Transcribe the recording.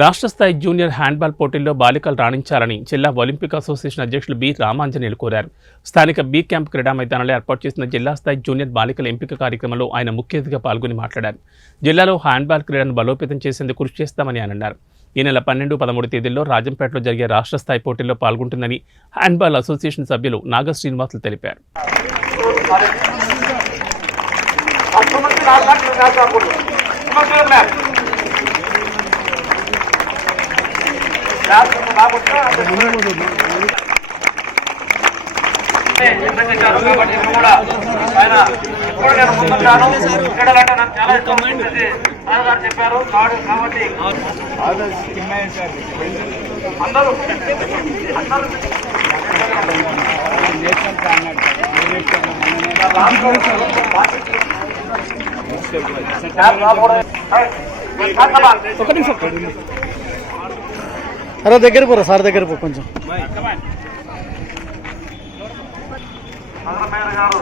రాష్ట్ర స్థాయి junior handball పోటీల్లో బాలికలు రాణించాలని జిల్లా ఒలింపిక్ అసోసియేషన్ అధ్యక్షులు బి రామాంజనేయులు కోరారు. స్థానిక బి క్యాంప్ క్రీడా మైదానంలో ఏర్పాటు చేసిన జిల్లా స్థాయి జూనియర్ బాలికల ఎంపిక కార్యక్రమంలో ఆయన ముఖ్య అతిథిగా పాల్గొని మాట్లాడారు. జిల్లాలో హ్యాండ్బాల్ క్రీడను బలోపేతం చేసేందుకు కృషి చేస్తామని ఆయన అన్నారు. ఈ నెల పన్నెండు పదమూడు తేదీల్లో రాజంపేటలో జరిగే రాష్ట్ర స్థాయి పోటీల్లో పాల్గొంటుందని హ్యాండ్బాల్ అసోసియేషన్ సభ్యులు నాగ శ్రీనివాసులు తెలిపారు. మ్యాచ్ కాబట్టి కాబట్టి ఇప్పుడు కూడా ఆయన ఇప్పుడు నేను ముందుంటాను క్రీడలంటే నాకు చాలా ఇష్టం గారు చెప్పారు. కాబట్టి అందరూ అందరూ ఒక నిమిషం. అరే దగ్గర పోరా సార్ దగ్గర పో కొంచెం. గారు